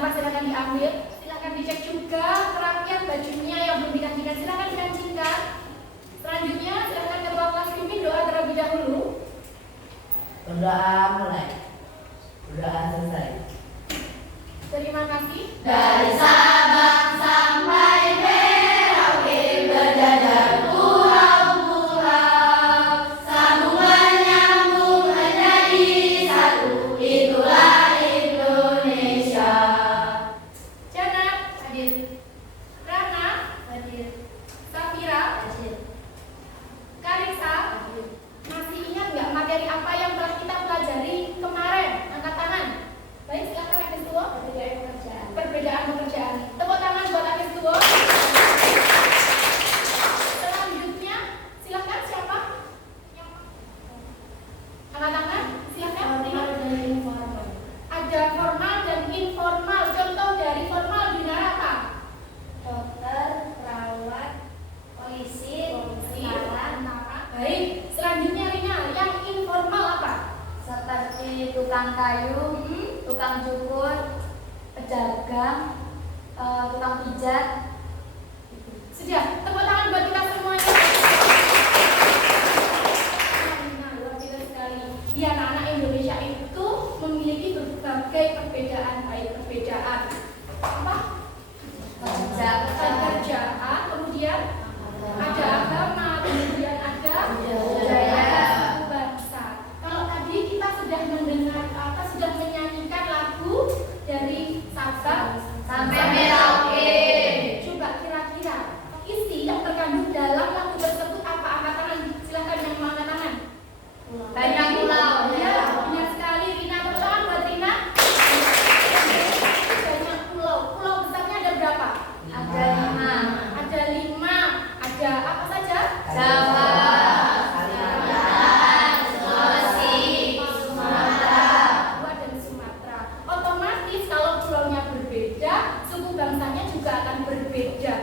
sampah silakan diambil, silakan dicek juga kerangkaian bajunya yang belum dikancingkan, silakan dikancingkan. Selanjutnya silakan ketua kelas pimpin doa terlebih dahulu. Berdoa mulai. Berdoa selesai. Terima kasih. Dari Sabang sampai Merauke berjajar pulau-pulau, sambungan nyambung menjadi satu, itulah Indonesia. Jana hadir, Rana hadir, Safira hadir, Karisa hadir. Masih ingat nggak materi apa yang telah kita pelajari kemarin? Angkat tangan. Baik, silakan Akis Tuwo. Perbedaan pekerjaan. Tepuk tangan buat Akis Tuwo. Selanjutnya, silakan siapa? Angkat tangan. Silakan. Formal dan informal. Ada formal dan informal. Contoh dari formal di apa? Dokter, perawat, polisi, Tentara. Baik. Selanjutnya Rina, yang informal apa? seperti tukang kayu, tukang cukur, pedagang, tukang pijat. Sudah, tepuk tangan buat kita semuanya. Nah, luar biasa sekali. Di anak-anak Indonesia itu memiliki berbagai perbedaan, baik perbedaan apa? Pekerjaan, kemudian ada agama, kemudian ada budaya, suku bangsa. Kalau tadi kita sudah mendengar sudah menyanyikan lagu dari Sabang Sampai Merauke. Coba kira-kira isi yang terkandung dalam lagu tersebut apa? Angkat tangan, silahkan yang mau angkat tangan. Banyak pulau. Ya, benar sekali. Rina, tepuk tangan buat Rina. Banyak pulau. Pulau besarnya ada berapa? Ada 5. Ada 5. Ada apa saja? Jawa, Kalimantan, Sulawesi, Sumatera. Jawa dan Sumatera. Otomatis kalau pulaunya berbeda, suku bangsanya juga akan berbeda.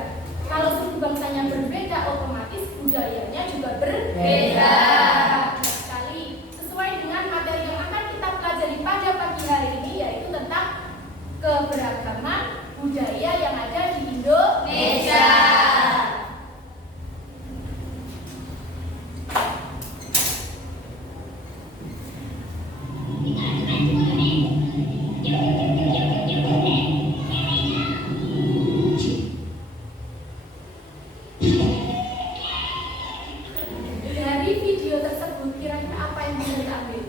Kalau suku bangsanya berbeda, otomatis budayanya juga berbeda. Benar sekali. Sesuai dengan materi yang akan kita pelajari pada pagi hari ini, yaitu tentang keberagaman budaya yang ada di Indonesia. Dari video tersebut kira-kira apa yang bisa diambil?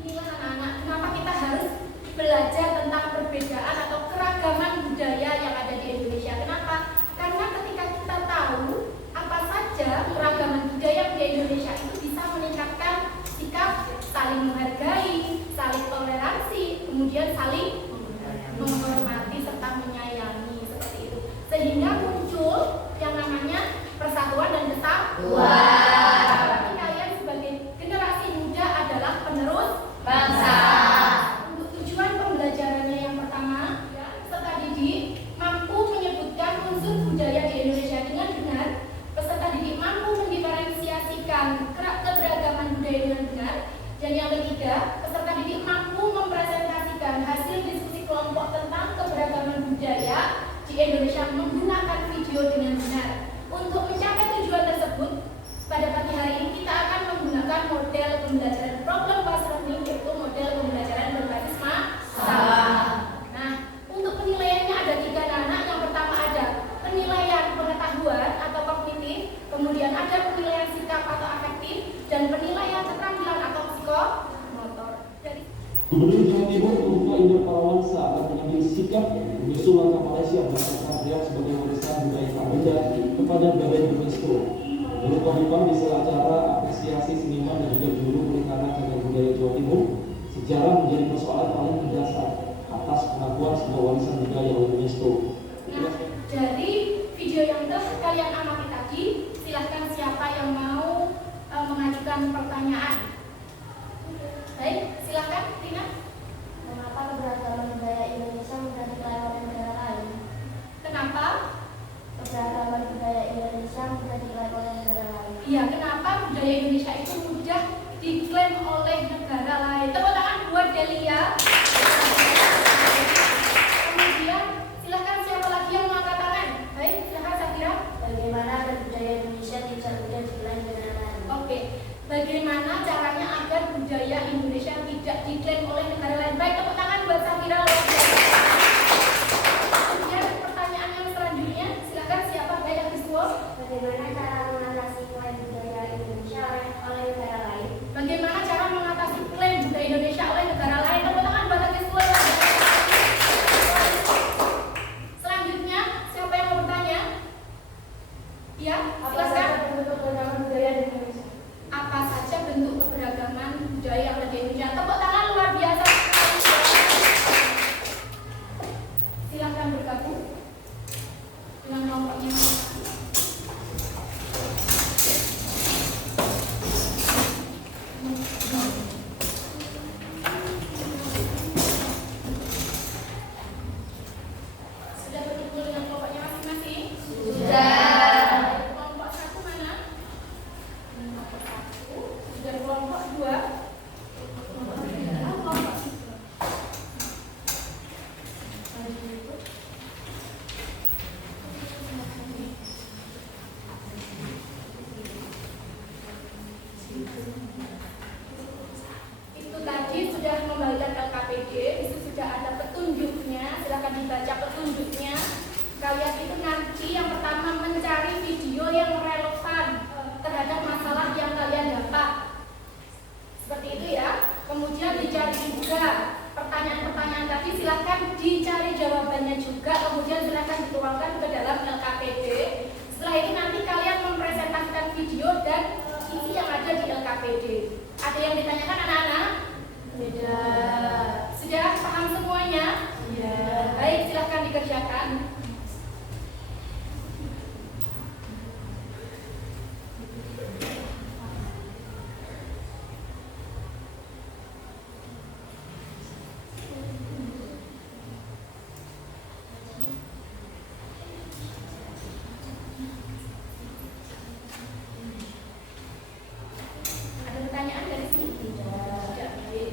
Inilah anak-anak, kenapa kita harus belajar tentang perbedaan atau keragaman budaya yang ada di Indonesia. Kenapa? Karena ketika kita tahu apa saja keragaman budaya di Indonesia itu bisa meningkatkan sikap saling menghargai, saling toleransi, kemudian saling menghormati serta menyayangi, seperti itu. Sehingga muncul yang namanya persatuan dan kesatuan. Berarti kalian sebagai generasi muda adalah penerus Bangsa. Untuk tujuan pembelajarannya yang pertama, peserta didik mampu menyebutkan unsur budaya di Indonesia dengan benar. Peserta didik mampu mendiferensiasikan keberagaman budaya dengan benar. Dan yang ketiga, peserta didik mampu mempresentasikan hasil diskusi kelompok tentang keberagaman budaya di Indonesia menggunakan video dengan benar. Untuk mencapai tujuan tersebut, pada pagi hari ini kita akan menggunakan model pembelajaran problem based learning, yaitu model pembelajaran berbasis masalah. Nah, untuk penilaiannya ada 3 anak. Yang pertama ada penilaian pengetahuan atau kognitif, kemudian ada penilaian sikap atau afektif, dan penilaian keterampilan atau psikomotor. Gubernur Jawa Timur membuka Inder Parawansa akan mengambil sikap menyusul langkah Malaysia melakukan Riau sebagai warisan budaya tak benda kepada BBM UNESCO. Menurut Komitmen di sela acara apresiasi seniman dan juga juru perikanan cagar budaya Jawa Timur, sejarah menjadi persoalan paling mendasar atas pengakuan sebuah warisan budaya oleh UNESCO. Nah, dari video yang telah kalian amati tadi, silahkan siapa yang mau mengajukan pertanyaan. Baik, silahkan Tina. Mengapa keberagaman budaya Indonesia mudah diklaim oleh negara lain? Kenapa? Keberagaman budaya Indonesia mudah diklaim oleh negara lain. Iya, kenapa budaya Indonesia itu mudah diklaim oleh negara lain? Tepuk tangan buat Delia. dibaca petunjuknya, kalian itu nanti yang pertama mencari video yang relevan terhadap masalah yang kalian dapat. Seperti itu ya. Kemudian dicari juga pertanyaan-pertanyaan tadi, silahkan dicari jawabannya juga, kemudian silahkan dituangkan ke dalam LKPD. Setelah itu nanti kalian mempresentasikan video dan isi yang ada di LKPD. Ada yang ditanyakan anak-anak? Sudah paham semuanya? Baik, silahkan dikerjakan. Ada pertanyaan dari sini? Tidak. Baik.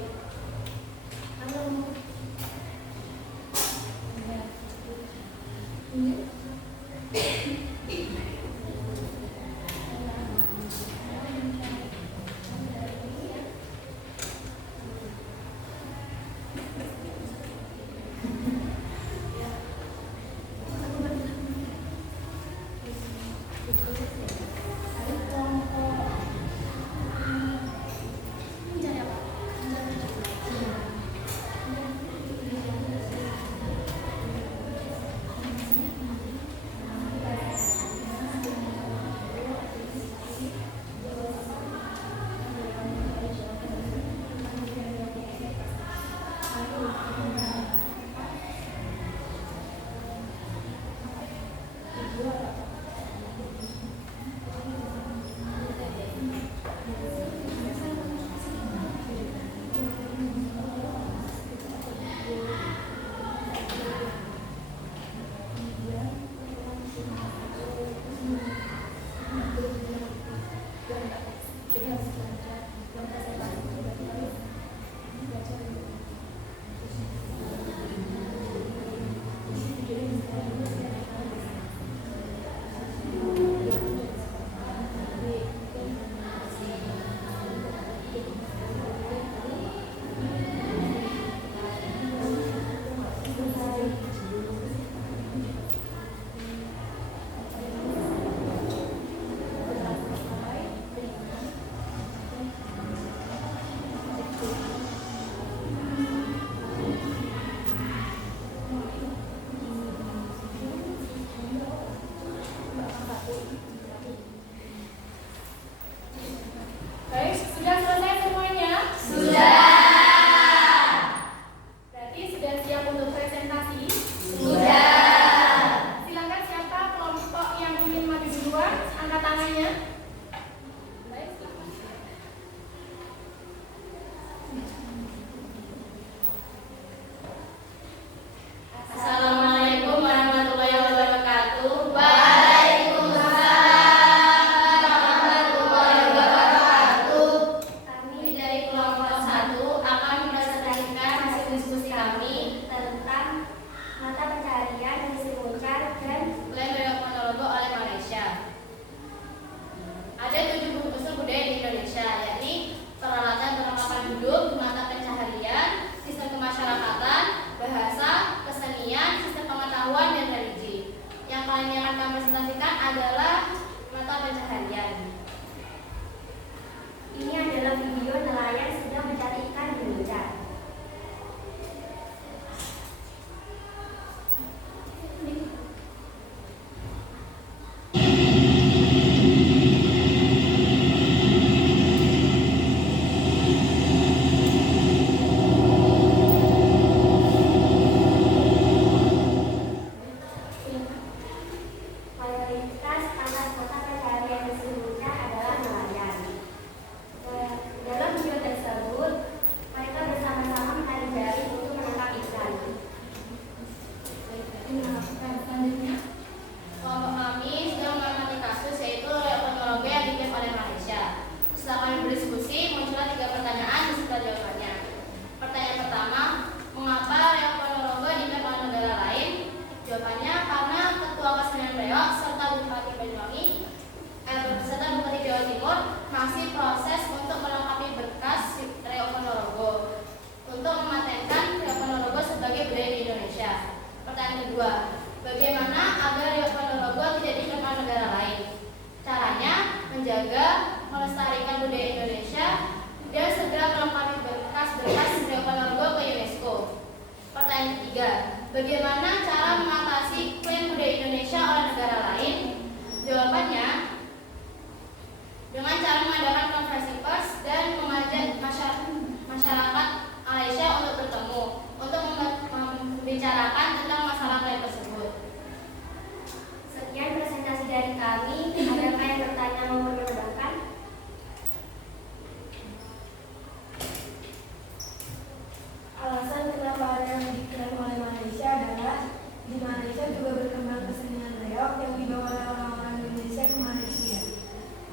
diklaim oleh Malaysia adalah di Malaysia juga berkembang kesenian reog yang dibawa oleh orang-orang Indonesia ke Malaysia.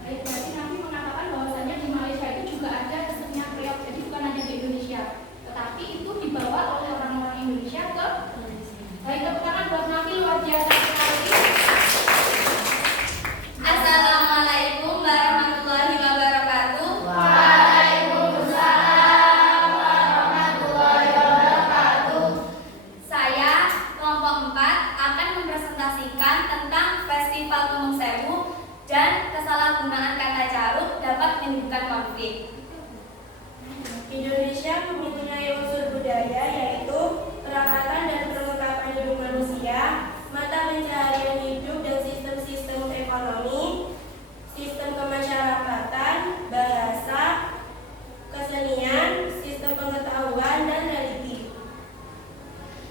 Baik, berarti nanti mengatakan bahwasanya di Malaysia itu juga ada kesenian reog, jadi bukan hanya di Indonesia, tetapi itu dibawa oleh orang-orang Indonesia ke Malaysia. Baik, tepuk tangan buat Nafi, luar biasa sekali. Assalamualaikum warahmatullahi wabarakatuh. Waalaikumsalam warahmatullahi wabarakatuh. Saya kelompok 4 akan mempresentasikan tentang Festival Tumpeng Sewu dan kesalahgunaan kata carut dapat menimbulkan konflik. Indonesia mempunyai unsur budaya yaitu peralatan dan perlengkapan hidup manusia, mata pencaharian hidup dan sistem-sistem ekonomi, sistem kemasyarakatan, bahasa, kesenian, sistem pengetahuan, dan religi.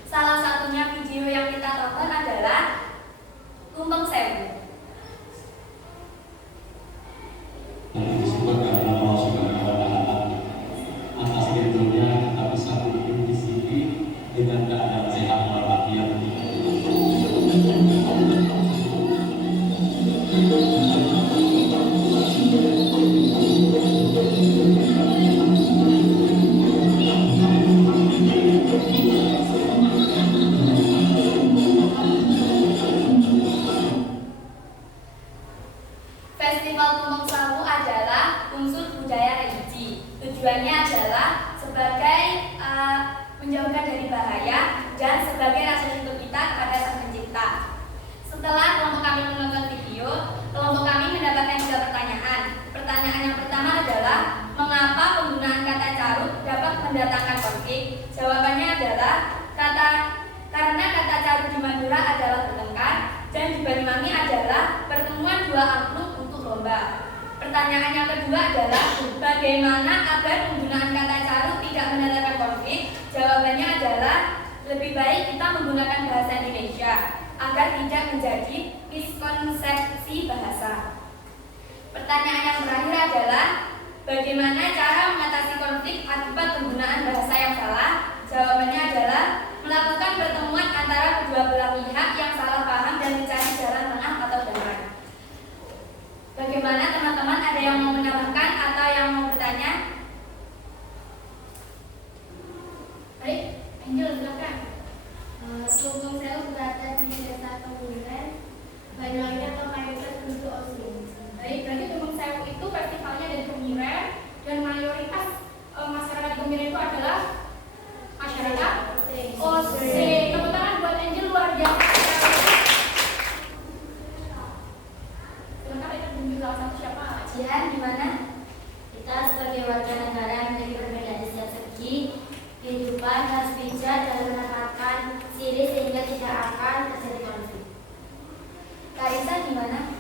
Salah satunya video yang kita tonton adalah Tumpeng Sewu. Bersyukur kepada Allah Subhanahu wa Ta'ala atas ridhonya kita bisa berkumpul di sini dengan keadaan sehat walafiat. Festival Tumpeng Sewu adalah unsur budaya religi. Tujuannya adalah sebagai menjauhkan dari bahaya dan sebagai rasa syukur kita kepada Sang Pencipta. Setelah kelompok kami menonton video, kelompok kami mendapatkan 3 pertanyaan. Pertanyaan yang pertama adalah mengapa penggunaan kata carut dapat mendatangkan konflik? Jawabannya adalah karena kata carut di Madura adalah bertengkar dan di Banyuwangi adalah pertemuan 2 angklung untuk lomba. Pertanyaan yang kedua adalah bagaimana agar penggunaan kata carut tidak mendatangkan konflik? Jawabannya adalah lebih baik kita menggunakan bahasa Indonesia agar tidak menjadi miskonsepsi bahasa. Pertanyaan yang terakhir adalah bagaimana cara mengatasi konflik akibat penggunaan bahasa yang salah? Jawabannya adalah melakukan pertemuan antara kedua belah pihak yang salah paham dan mencari jalan tengah atau damai. Bagaimana teman-teman, ada yang mau menambahkan atau yang mau bertanya? Baik, Angel silakan. Tumpeng Sewu berada di desa Kemuren, Banyuwangi atau mayoritas penduduk Osing. Baik, berarti Tumpeng Sewu itu festivalnya dari Kemiren dan mayoritas masyarakat di Kemiren itu adalah masyarakat Osing. Tepuk tangan buat Angel, luar biasa. Silakan kita tunjuk salah satu siapa? Jihan gimana? Kita sebagai warga negara yang memiliki perbedaan di setiap segi kehidupan harus bijak dalam menempatkan diri sehingga tidak akan terjadi konflik. Karisa gimana?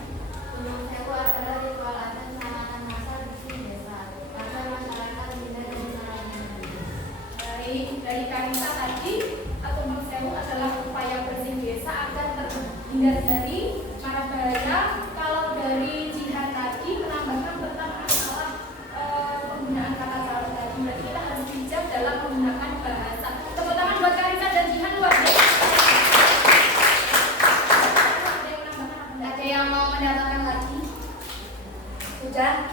Tumpeng Sewu adalah ritual adat selamatan masal di desa agar masyarakat tidak dari salah Dari Karisa tadi, Tumpeng Sewu adalah upaya bersih desa agar terhindar dari mara bahaya. Kalau dari Jihan tadi menambahkan tentang masalah penggunaan kata carut tadi, berarti kita harus bijak dalam menggunakan bahasa. Tepuk tangan buat Karisa dan Jihan, luar biasa. Ada yang mau menambahkan lagi? Sudah?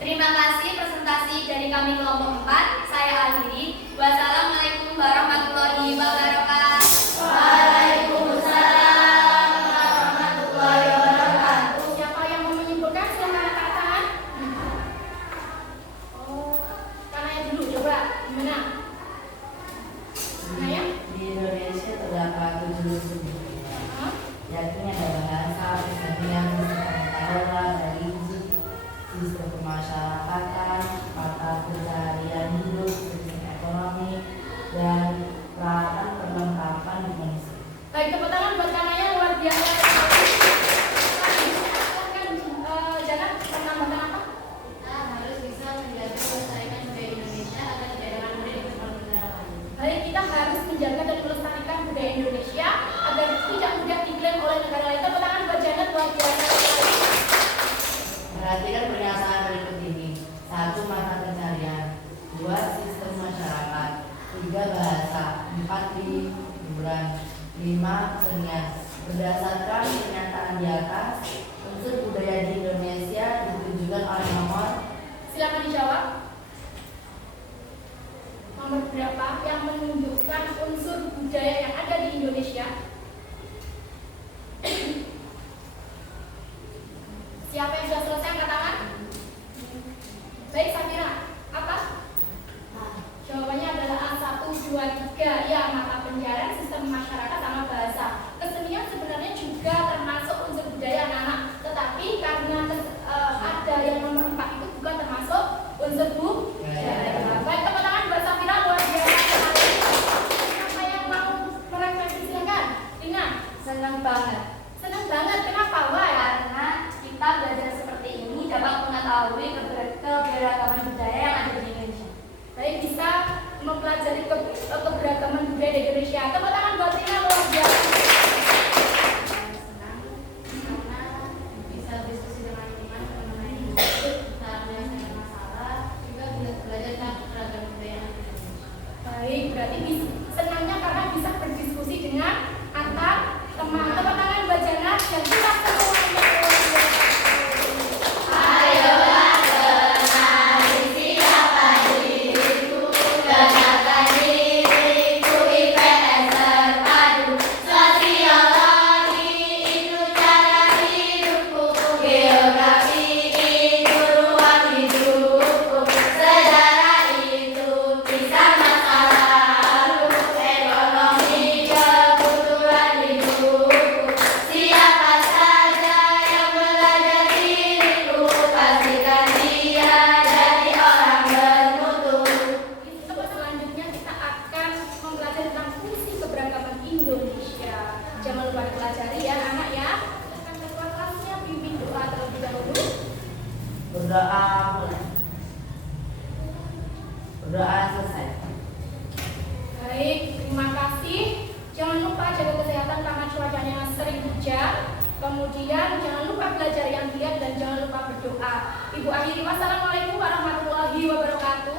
Terima kasih presentasi dari kami kelompok 4. Saya akhiri. Wassalamualaikum warahmatullahi wabarakatuh. Waalaikumsalam warahmatullahi wabarakatuh. Siapa yang mau menyimpulkan? Silakan angkat tangan. Kanaya dulu, coba. Gimana? Kanaya? Di Indonesia terdapat 7 suku, yakni ada bahasa, kesenian, sistem pengetahuan, religi, sistem kemasyarakatan, mata pencaharian hidup, sistem ekonomi, dan peralatan perlengkapan manusia. Baik, tepuk tangan buat Kanaya, luar biasa. Silakan, Jangan menambahkan apa? Kita harus bisa menjaga kelestarian budaya Indonesia agar tidak dengan mudah dikenal negara lain. Baik, kita harus menjaga dan melestarikan budaya Indonesia agar tidak mudah diklaim oleh negara lain. Tepuk tangan buat Janet, luar biasa sekali. Perhatikan pernyataan berikut ini. 1. Mata pencaharian. 2. Sistem masyarakat. 3. Bahasa. 4. 4 liburan. 5. Kesenian. Berdasarkan pernyataan di atas, unsur budaya di Indonesia ditunjukkan oleh nomor. Silakan dijawab. Nomor berapa yang menunjukkan unsur budaya yang ada di Indonesia? Siapa yang sudah selesai angkat tangan? Baik, Safira. Apa? Jawabannya adalah A1, 2, 3. Ya, mata pencarian, sistem masyarakat sama bahasa. Kesenian sebenarnya juga termasuk unsur budaya anak-anak. Tetapi karena ada yang nomor 4 itu bukan termasuk unsur budaya. Baik, tepuk tangan buat Safira, luar biasa. Siapa yang mau merefleksi silakan? Rina. Senang banget. Senang banget. Kenapa? Why? Karena kita belajar seperti ini dapat mengetahui keberagaman budaya yang ada di Indonesia. Baik, bisa mempelajari keberagaman budaya di Indonesia. Tepuk tangan buat Rina, luar biasa. Senang karena bisa diskusi dengan teman mengenai cara menyelesaikan masalah, juga bisa belajar tentang keberagaman budaya yang ada di Indonesia. Baik, berarti senangnya karena bisa berdiskusi dengan antar teman. Tepuk tangan buat Jana dan kita semuanya. Selanjutnya kita akan mempelajari tentang fungsi keberagaman Indonesia. Jangan lupa dipelajari ya anak ya. Silakan ketua kelasnya pimpin doa terlebih dahulu. Berdoa mulai. Berdoa selesai. Baik, terima kasih. Jangan lupa jaga kesehatan karena cuacanya sering hujan. Kemudian jangan lupa belajar yang giat dan jangan lupa berdoa. Ibu akhiri, wassalamualaikum warahmatullahi wabarakatuh.